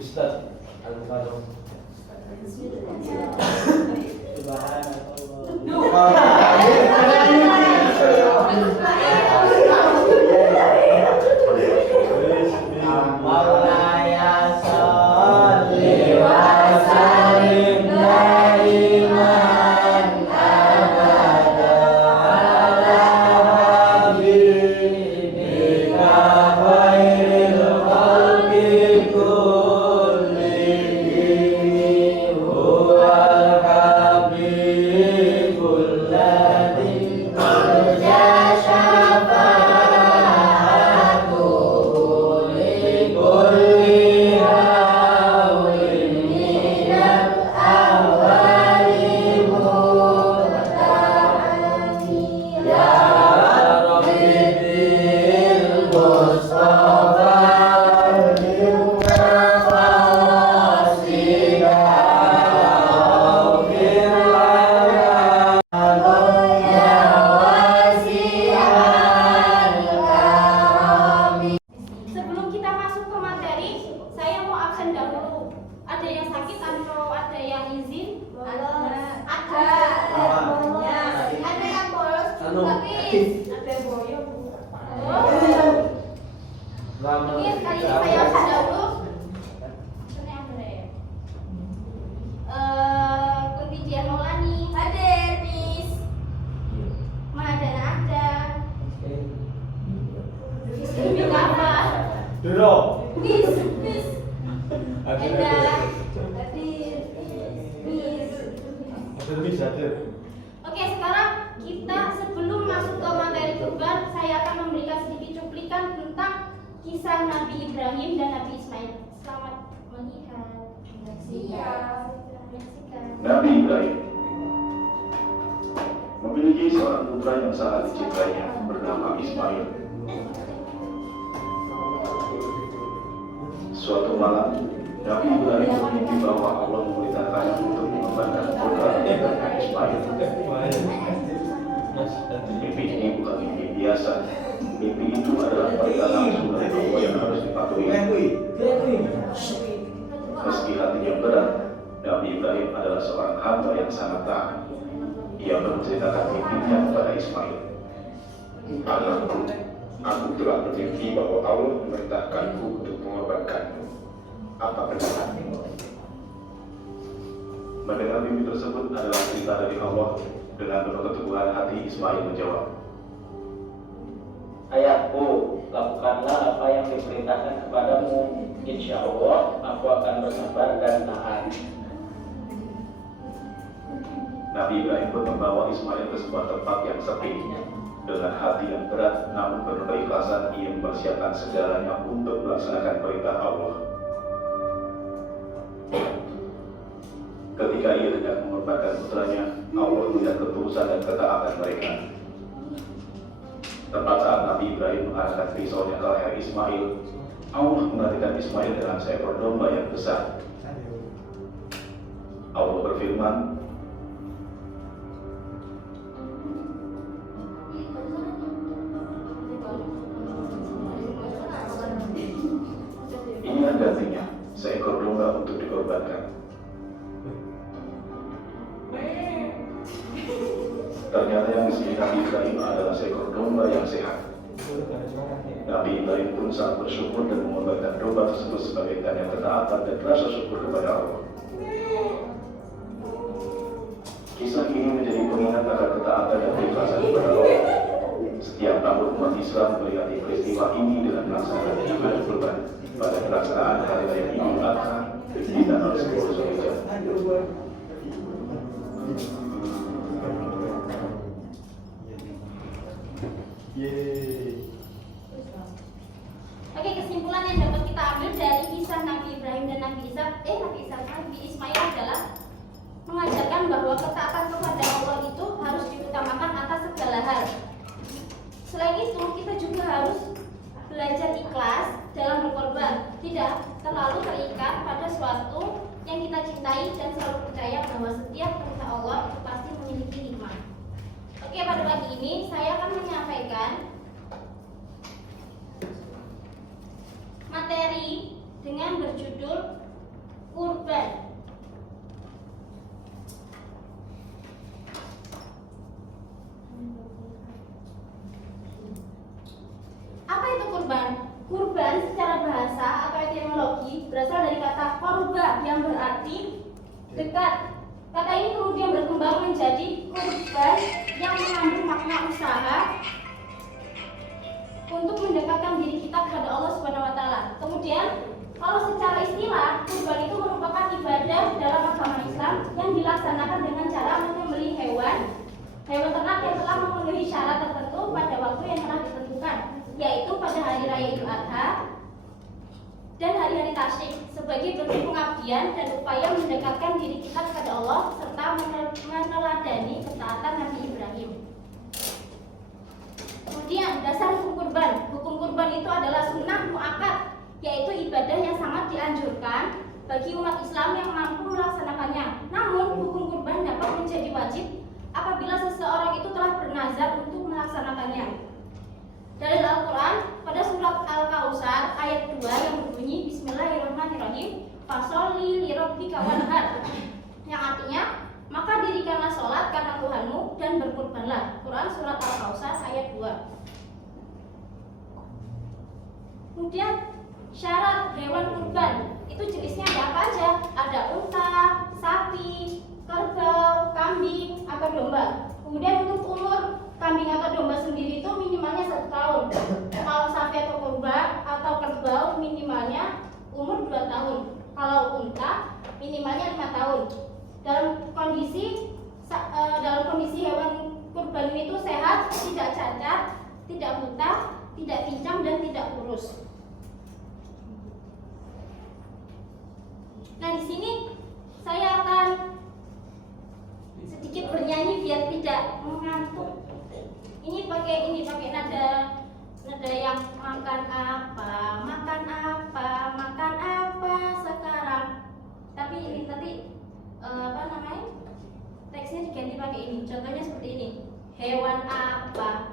Ustaz Al-Farum. Oke, sekarang kita sebelum masuk ke materi kurban, saya akan memberikan sedikit cuplikan tentang kisah Nabi Ibrahim dan Nabi Ismail. Selamat melihat. Nabi Ibrahim memiliki seorang putra yang sangat dicintainya bernama Ismail. Suatu malam, Nabi Ibrahim bermimpi bahwa Allah memerintahkannya untuk mengembangkan putranya bernama Ismail. Mimpi ini bukan mimpi biasa. Mimpi itu adalah perintah langsung dari Allah yang harus dipatuhi. Meski hatinya berat, Nabi Ibrahim adalah seorang hamba yang sangat taat. Ia menceritakan mimpinya kepada Ismail. Anakku, aku telah bermimpi bahwa Allah memerintahkanku untuk mengorbankanmu. Apa benar? Mendengar mimpi tersebut adalah cerita dari Allah. Dengan penuh keteguhan hati, Ismail menjawab, Ayahku, lakukanlah apa yang diperintahkan kepadamu. Insya Allah, aku akan bersabar dan taat. Nabi Ibrahim pun membawa Ismail ke sebuah tempat yang sepi. Dengan hati yang berat, namun penuh keikhlasan, ia mempersiapkan segalanya untuk melaksanakan perintah Allah. Ketika ia hendak mengorbankan putranya, Allah melihat ketulusan dan ketaatan mereka. Tepat saat Nabi Ibrahim mengarahkan pisaunya ke leher Ismail, Allah menggantikan Ismail dengan seekor domba yang besar. Allah berfirman, inilah gantinya, seekor domba untuk dikorbankan. Ternyata yang disebut Nabi Ibrahim adalah seekor domba yang sehat. Nabi Ibrahim pun sangat bersyukur dan mengorbankan domba tersebut sebagai tanda ketaatan dan rasa syukur kepada Allah. Kisah ini menjadi pengingat akan ketaatan dan keikhlasan kepada Allah. Setiap tahun umat Islam melihat peristiwa ini dengan melaksanakan ibadah kurban pada pelaksanaan hari raya Idul Adha di tanggal 10 Zulhijjah. Oke, kesimpulan yang dapat kita ambil dari kisah Nabi Ibrahim dan Nabi Ismail adalah mengajarkan bahwa ketaatan kepada Allah itu harus diutamakan atas segala hal. Selain itu, kita juga harus belajar ikhlas dalam berkorban, tidak terlalu terikat pada suatu yang kita cintai dan selalu percaya bahwa setiap perintah Allah itu pasti memiliki hikmah. Oke, pada pagi ini saya akan menyampaikan materi materi dengan berjudul kurban. Apa itu kurban? Kurban secara bahasa atau etimologi berasal dari kata korba yang berarti dekat. Kata ini kemudian berkembang menjadi kurban yang mengandung makna usaha untuk mendekatkan diri kita kepada Allah Subhanahu wa taala. Kemudian kalau secara istilah, kurban itu merupakan ibadah dalam agama Islam yang dilaksanakan dengan cara menyembelih hewan ternak yang telah memenuhi syarat tertentu pada waktu yang telah ditentukan, yaitu pada hari raya Idul Adha dan hari-hari tasyrik sebagai bentuk pengabdian dan upaya mendekatkan diri kita kepada Allah serta meneladani ketaatan Nabi Ibrahim. Kemudian dasar hukum kurban. Hukum kurban itu adalah sunnah muakkad, yaitu ibadah yang sangat dianjurkan bagi umat Islam yang mampu melaksanakannya. Namun hukum kurban dapat menjadi wajib apabila seseorang itu telah bernazar untuk melaksanakannya. Dalil Al-Quran pada surat Al-Kautsar ayat 2 yang berbunyi Bismillahirrahmanirrahim, Fasholli lirabbika wanhar, yang artinya maka dirikanlah sholat karena Tuhanmu dan berkurbanlah. Quran surat Al-Kautsar ayat 2. Kemudian syarat hewan kurban itu jenisnya ada apa aja? Ada unta, sapi, kerbau, kambing, atau domba. Kemudian untuk umur kambing atau domba sendiri itu minimalnya 1 tahun. Kalau sapi atau kerbau minimalnya umur 2 tahun. Kalau unta minimalnya 5 tahun. Dalam kondisi hewan kurban itu sehat, tidak cacat, tidak buta, tidak pincang dan tidak kurus. Nah, di sini saya akan sedikit bernyanyi biar tidak mengantuk. Ini pakai nada yang makan apa sekarang. Tapi ini tadi teksnya diganti pakai ini. Contohnya seperti ini. Hewan apa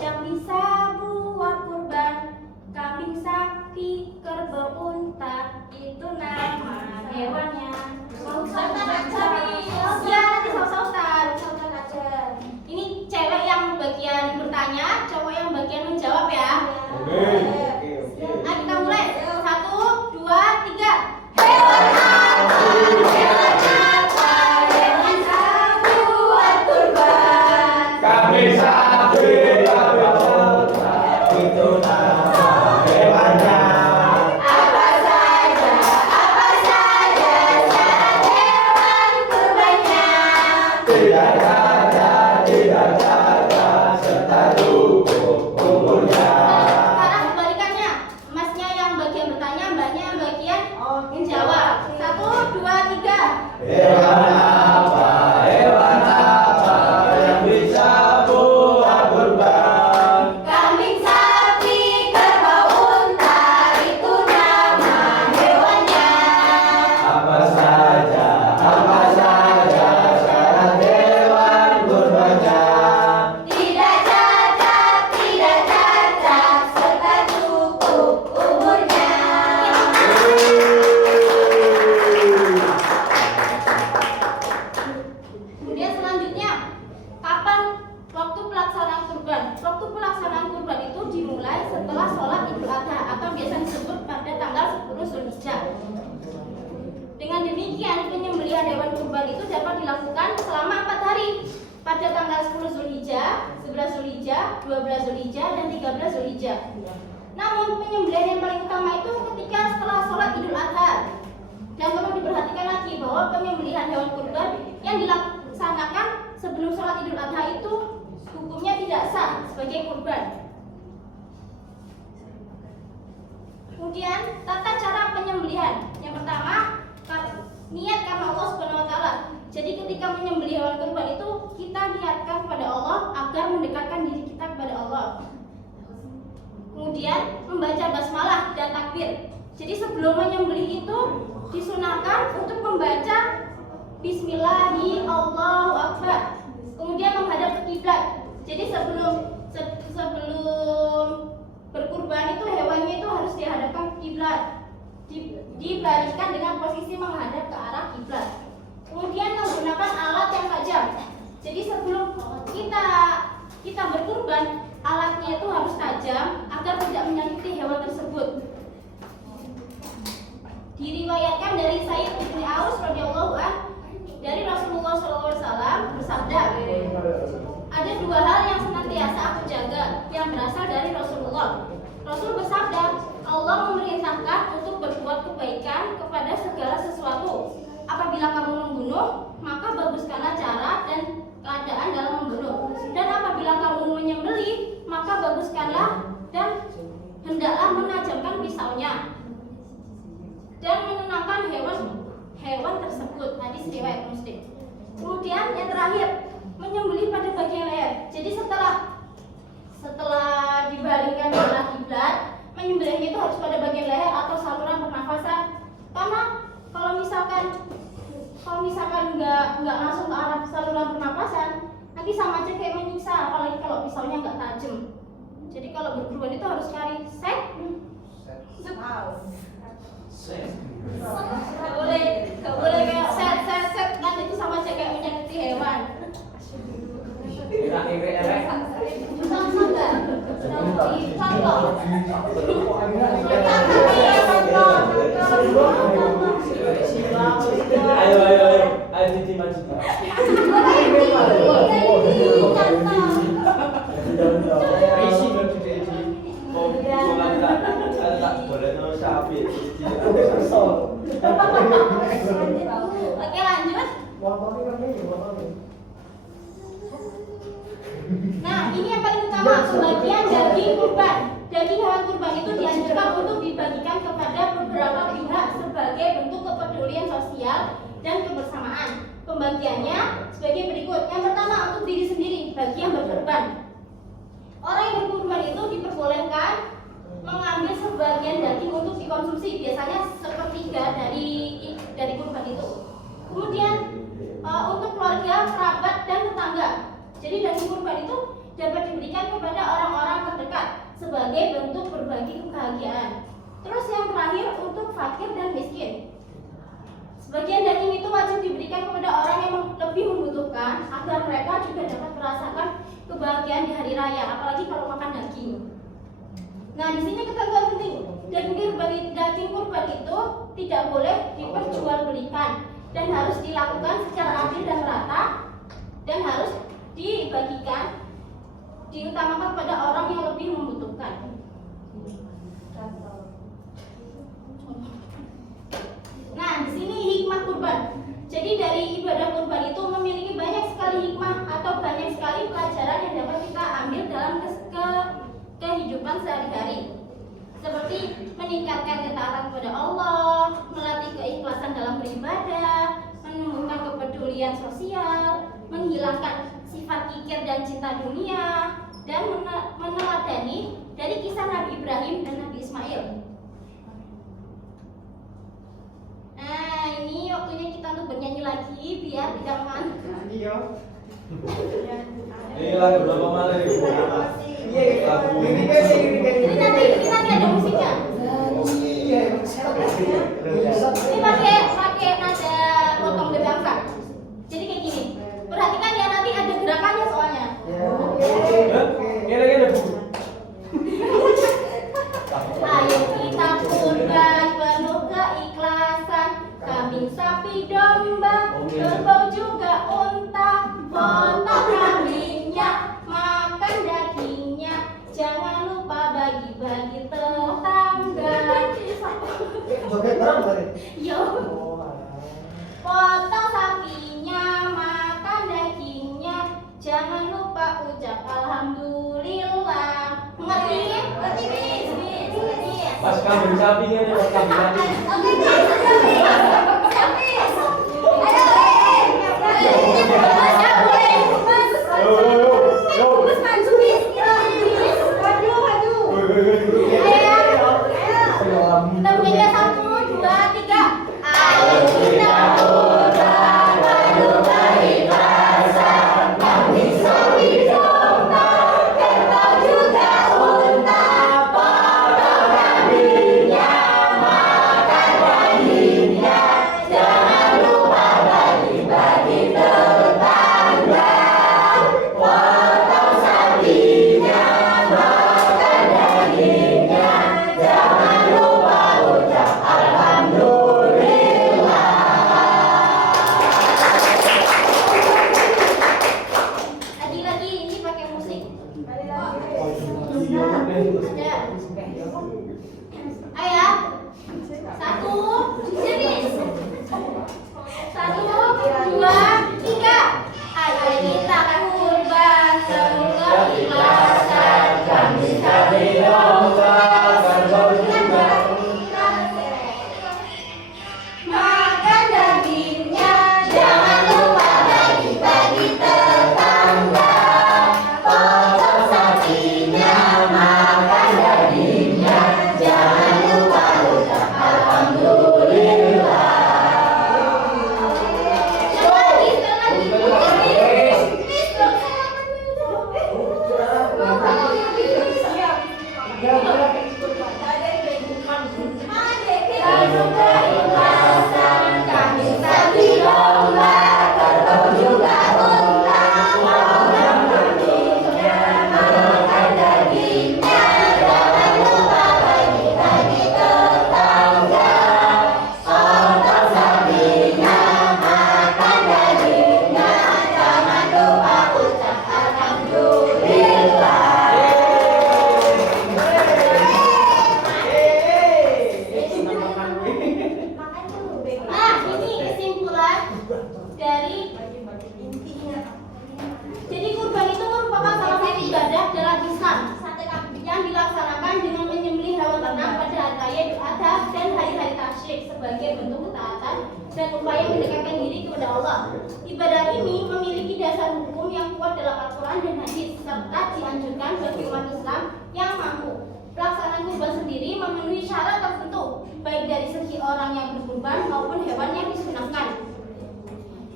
yang bisa buat kurban? Kambing, sapi, kerbau, unta, itu nama hewannya. Sautan aja. Ya, nanti sautan aja. Ini cewek yang bagian bertanya, cowok yang bagian menjawab ya. Oke. Nah, kita mulai. 1, 2, 3. Hewan apa yang bisa buat kurban? Kambing, sapi, kerbau, unta, itu nama hewannya. Apa saja syarat hewan kurbannya? Tidak ada serta cukup umurnya. Sekarang kebalikannya, emasnya yang bagian bertanya, mbaknya yang bagian menjawab. 1, 2, 3. Hewan apa yang bisa buat kurban? Kambing, sapi, kerbau, unta, itu nama hewannya. Apa saja syarat hewan kurbannya? Tidak cacat, serta cukup umurnya. Kemudian selanjutnya, kapan waktu pelaksanaan kurban? Waktu pelaksanaan kurban itu dimulai setelah sholat Idul Adha atau biasa disebut pada tanggal 10 Zulhijjah. Dengan demikian, penyembelihan hewan kurban itu dapat dilakukan selama 4 hari pada tanggal 10 Zulhijjah, 11 Zulhijjah, 12 Zulhijjah, dan 13 Zulhijjah. Namun penyembelihan yang paling utama itu ketika setelah sholat Idul Adha. Dan perlu diperhatikan lagi bahwa penyembelihan hewan kurban yang dilaksanakan sebelum sholat Idul Adha itu hukumnya tidak sah sebagai kurban. Kemudian tata cara penyembelihan. Yang pertama, niat karena Allah Subhanahu wa taala. Jadi ketika menyembelih hewan kurban itu kita niatkan kepada Allah agar mendekatkan diri kita kepada Allah. Kemudian membaca basmalah dan takbir. Jadi sebelum menyembelih itu disunahkan untuk membaca Bismillahi Allahu Akbar. Kemudian menghadap ke kiblat. Jadi sebelum berkurban itu hewannya itu harus dihadap dibaringkan dengan posisi menghadap ke arah kiblat. Kemudian menggunakan alat yang tajam. Jadi sebelum kita berkurban, alatnya itu harus tajam agar tidak menyakiti hewan tersebut. Diriwayatkan dari Sayyid Ibnu Aus radhiyallahu anhu dari Rasulullah SAW bersabda, ada dua hal yang senantiasa aku jaga yang berasal dari Rasulullah. Rasul bersabda, Allah memerintahkan untuk berbuat kebaikan kepada segala sesuatu. Apabila kamu membunuh, maka baguskanlah cara dan keadaan dalam membunuh. Dan apabila kamu menyembelih, maka baguskanlah dan hendaklah menajamkan pisaunya dan menenangkan hewan tersebut. Hadis riwayat Muslim. Kemudian yang terakhir, menyembelih pada bagian leher. Jadi setelah dibaringkan ke arah kiblat, menyembelihnya itu harus pada bagian leher atau saluran pernafasan. Karena kalau misalkan nggak langsung ke arah saluran pernapasan, nanti sama aja kayak menyiksa, apalagi kalau pisaunya nggak tajam. Jadi kalau berkurban itu harus cari set. Gak boleh kayak set kan, itu sama aja kayak menyakiti hewan. Ayo Cici maju. Risi belum Cici. Tak boleh no sapi Cici. Oke, lanjut. Nah, ini yang paling utama, sebagian daging kurban. Daging hewan kurban itu dianjurkan untuk dibagikan kepada beberapa pihak sebagai bentuk kepedulian sosial dan kebersamaan. Pembagiannya sebagai berikut. Yang pertama, untuk diri sendiri bagi yang berkurban. Orang yang berkurban itu diperbolehkan mengambil sebagian daging untuk dikonsumsi, biasanya sepertiga dari kurban itu. Kemudian untuk keluarga, kerabat dan tetangga. Jadi daging kurban itu dapat diberikan kepada orang-orang terdekat sebagai bentuk berbagi kebahagiaan. Terus yang terakhir, untuk fakir dan miskin. Sebagian daging itu wajib diberikan kepada orang yang lebih membutuhkan agar mereka juga dapat merasakan kebahagiaan di hari raya, apalagi kalau makan daging. Nah, di sini ketentuan penting, daging kurban itu tidak boleh diperjualbelikan dan harus dilakukan secara adil dan merata dan harus dibagikan, diutamakan pada orang yang lebih membutuhkan. Nah, di sini hikmah kurban. Jadi dari ibadah kurban itu memiliki banyak sekali hikmah atau banyak sekali pelajaran yang dapat kita ambil dalam kehidupan sehari-hari. Seperti meningkatkan ketaatan kepada Allah, melatih keikhlasan dalam beribadah, menumbuhkan kepedulian sosial, menghilangkan sifat kikir dan cinta dunia, dan meneladani dari kisah Nabi Ibrahim dan Nabi Ismail. Nah, ini waktunya kita untuk bernyanyi lagi biar tidak mengantuk. Ini lagu berapa malam ini? Ini nanti ada musiknya. Ini pakai nada potong bebangsa. Jadi kayak gini. Perhatikan ya, nanti ada gerakannya soalnya. Kira-kira buku. Ayo kita kurban penuh keikhlasan, kambing, sapi, domba, kerbau juga unta. Potong kambingnya, makan dagingnya, jangan lupa bagi-bagi tetangga. Joget bareng tadi. Yo. Potong sapinya, makan dagingnya, jangan lupa ucap alhamdulillah. Ngerti? Ngerti nih. Pas kambing sapinya nih, pas kambing sapi. Oke, sapi. Kita bunyinya 1, 2, 3. Ayo kita kurban penuh keikhlasan, kambing, sapi, domba, kerbau juga unta. Potong kambingnya, makan dagingnya, sebagai bentuk ketaatan dan upaya mendekatkan diri kepada Allah. Ibadah ini memiliki dasar hukum yang kuat dalam Al-Quran dan hadis, serta dianjurkan bagi umat Islam yang mampu. Pelaksanaan kurban sendiri memenuhi syarat tertentu, baik dari segi orang yang berkurban maupun hewan yang disunahkan.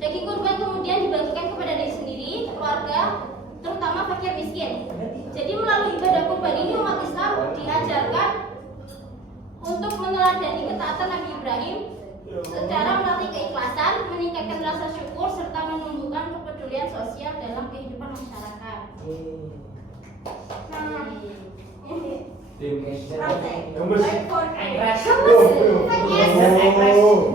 Daging kurban kemudian dibagikan kepada diri sendiri, keluarga, terutama fakir miskin. Jadi melalui ibadah kurban ini umat Islam diajarkan untuk meneladani ketaatan Nabi Ibrahim secara melatih keikhlasan, meningkatkan rasa syukur, serta menumbuhkan kepedulian sosial dalam kehidupan masyarakat. Nah,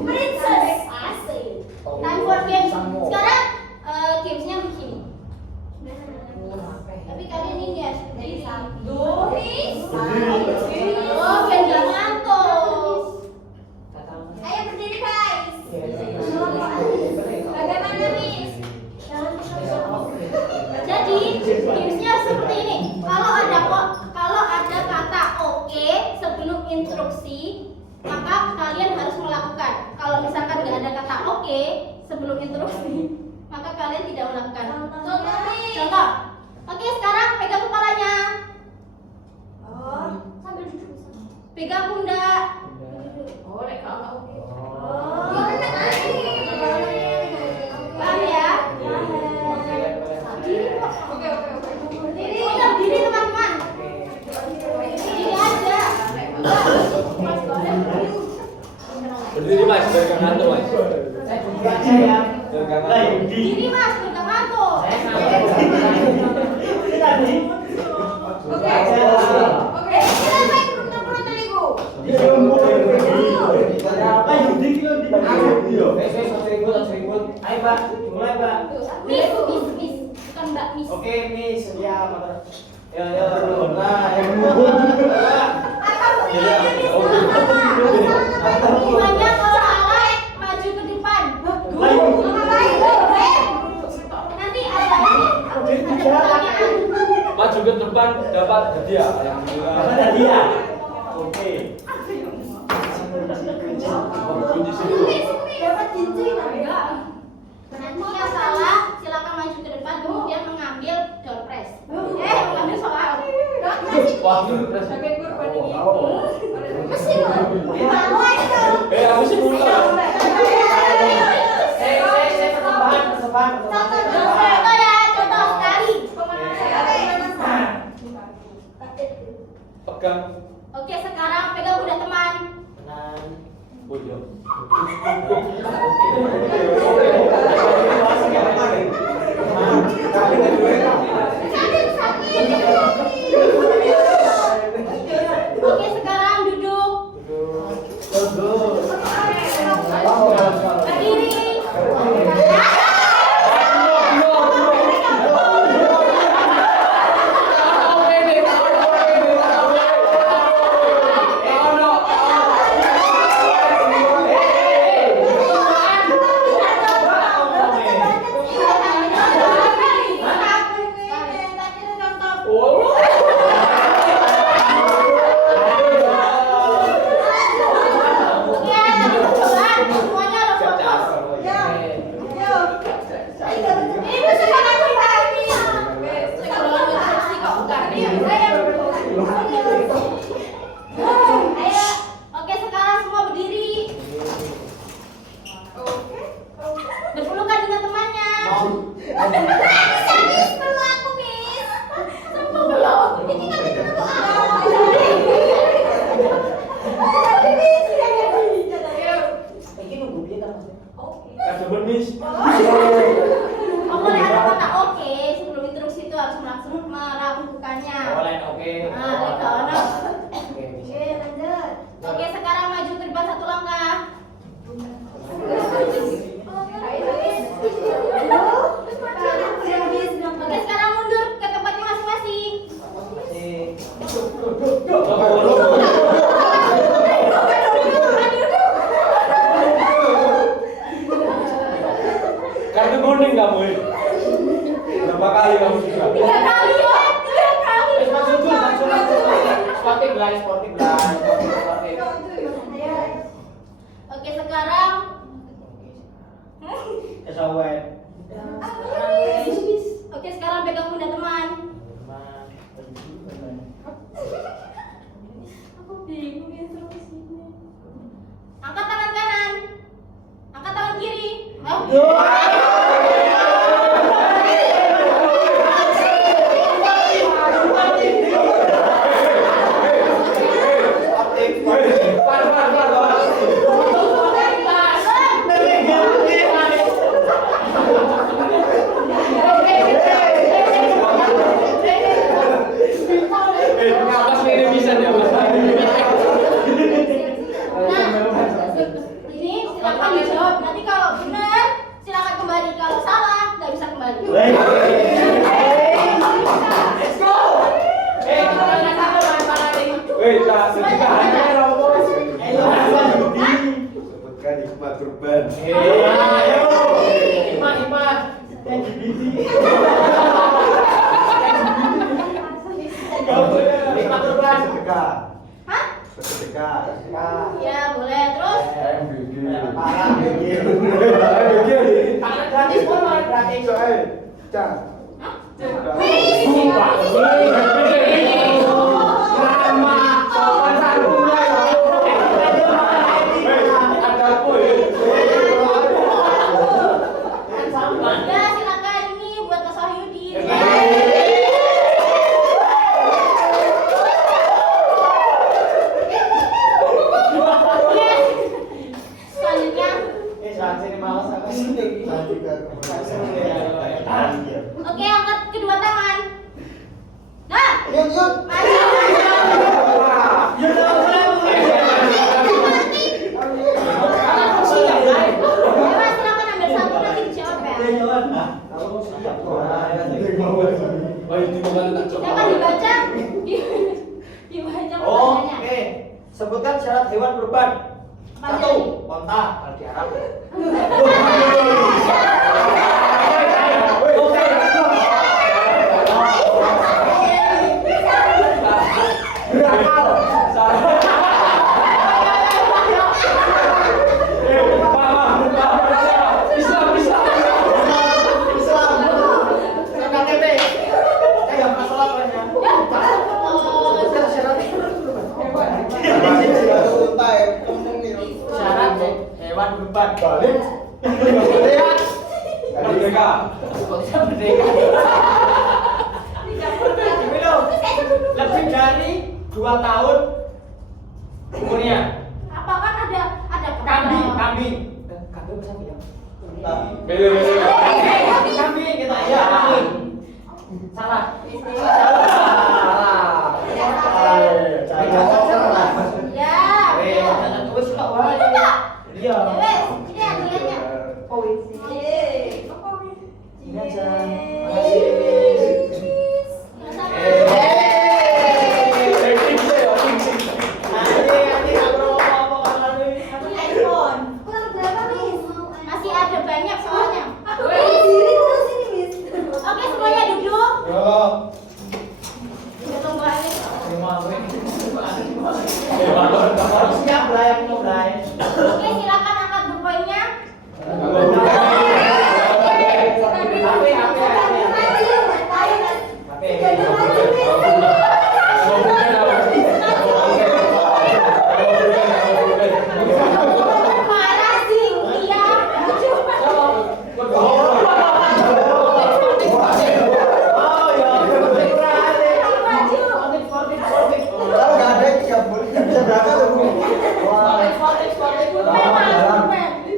Princess asik. Time for games. Sekarang gamesnya begini. Tapi kalian ini ya berdiri. Oh, jangan ngantuk. Ayo berdiri guys. Bagaimana Miss? Jadi gamesnya seperti ini. Kalau ada kata oke sebelum instruksi, maka kalian harus melakukan. Kalau misalkan nggak ada kata oke sebelum instruksi, maka kalian tidak melakukan. Contoh. Oke, sekarang pegang kepalanya. Sambil duduk. Pegang pundak. Kalau oke. Paham ya? Oke. Berdiri teman-teman. Berdiri aja. Berdiri Mas, biar gak ngantuk Mas. Berdiri Mas, pegang ngantuk. Oke. Ayo Pak, mulai Pak. Miss, bukan Mbak Miss. Oke Miss, ya Pak. Ya, nah, Gimana kalau salah maju ke depan. Nanti ada pertanyaan. Maju ke depan dapat hadiah. Dapat hadiah. Oke. Kunci situ. Dapat cincin enggak? Nanti yang salah silakan maju ke depan kemudian mengambil door prize. Mengambil soal. Waktu pres. Mesin. Aku sih muter. Contoh ya, contoh sekali. Pegang. Oke, sekarang pegang pundak teman. Bojong. Oke, sekarang duduk. Berdiri. Oke, sekarang semua berdiri. Berpelukan dengan temannya. Bisa, Miss. Perlu aku, Miss. Semua belum. Ini kan kita Kamu lihat kata oke sebelum instruksi itu harus melakukannya. Oke, sekarang maju ke depan satu langkah. Oke, sekarang mundur ke tempatnya masing-masing. lawan. Oke, sekarang pegang pundak teman. Aku bingung ya terus ini. Angkat tangan kanan. Angkat tangan kiri. Ini silakan dijawab. Nanti kalau benar silakan kembali. Kalau salah nggak bisa kembali. Sebutkan hikmah kurban. Sedekah. Hah? Sedekah. Ya boleh. Terus? Ya silakan ini buat Mas Wahyudi. Selanjutnya. Oke, angkat kedua tangan. Nah, Mas, silakan ambil satu nanti dijawab ya. Silakan dibaca. Dibaca pertanyaannya. Oke, sebutkan syarat hewan kurban. Panjang. 1. Onta, kalau di Arab. Syarat hewan kurban. Balik. Merdeka. Lebih dari 2 tahun umurnya. Apakah ada Kambing. Kambing bisa ya? Kambing kita ya. Salah. Ya. Iya. Wes, ini hasilnya. Oh, ini aja. Masih ada banyak soalnya. Oke, semuanya duduk. Kita tunggu aja. Siap lah yang mulai. Oke, silakan angkat berpoinnya. Marah sih, iya.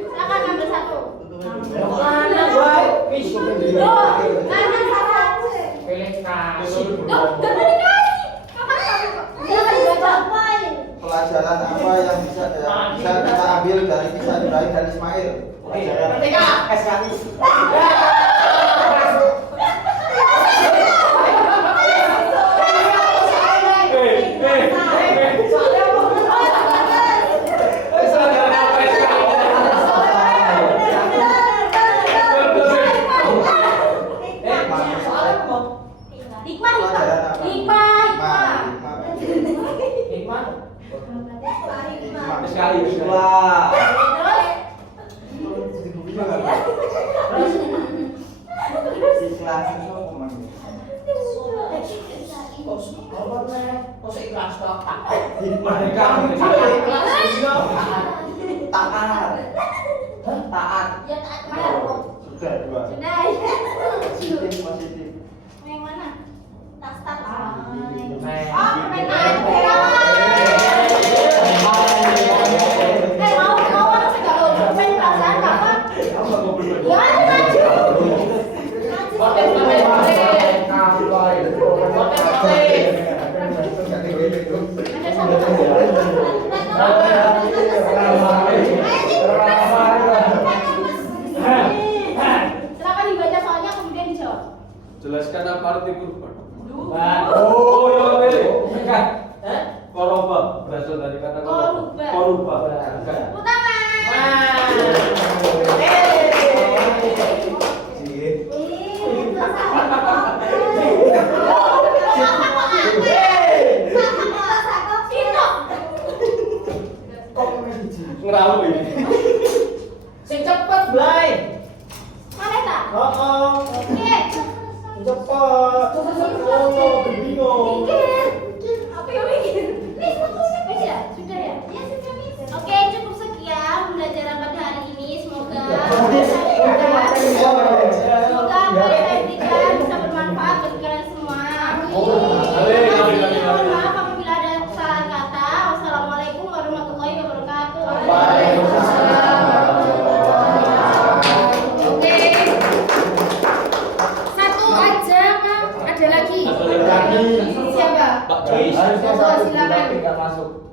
Silakan ambil satu. Kanan salah. Loh, gak boleh dikasih. Kapan kamu? Silakan dibaca. Pelajaran apa yang bisa kita ambil dari kisah Ibrahim dan Ismail? Merdeka. SKI. Wah. Terus ikhlas itu pemain. Taat. Ya taat kemana? Sudah dua. Sudah ya. Positif positif. Yang mana? Tas tas. Nah. Oh, permainan. Mau mana sih kalau main perasaan apa? Ya, maju. Ada satu. Silakan dibaca soalnya kemudian dijawab. Jelaskan apa arti kurban. Oh, ini. Bukan. Koroba berasal dari kata Koruba. Koruba. Tepuk tangan. Ngerawu ini. Sing cepet, Blay. Mana tak? Oh. Oke. Cepet. Oh, bingung. Mikir. Apa yang mikir? Nih, sudah. Sudah ya? Ya, sudah, Miss. Oke, cukup sekian pembelajaran pada hari ini. Semoga materi saya bisa bermanfaat bagi kalian semua. Mohon maaf apabila ada salah kata. Wassalamualaikum warahmatullahi wabarakatuh. Oke. Satu aja, Kak. Ada lagi. Ada lagi. Siapa? Pak Joyce. Silakan. Enggak masuk.